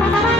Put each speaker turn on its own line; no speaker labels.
Thank you.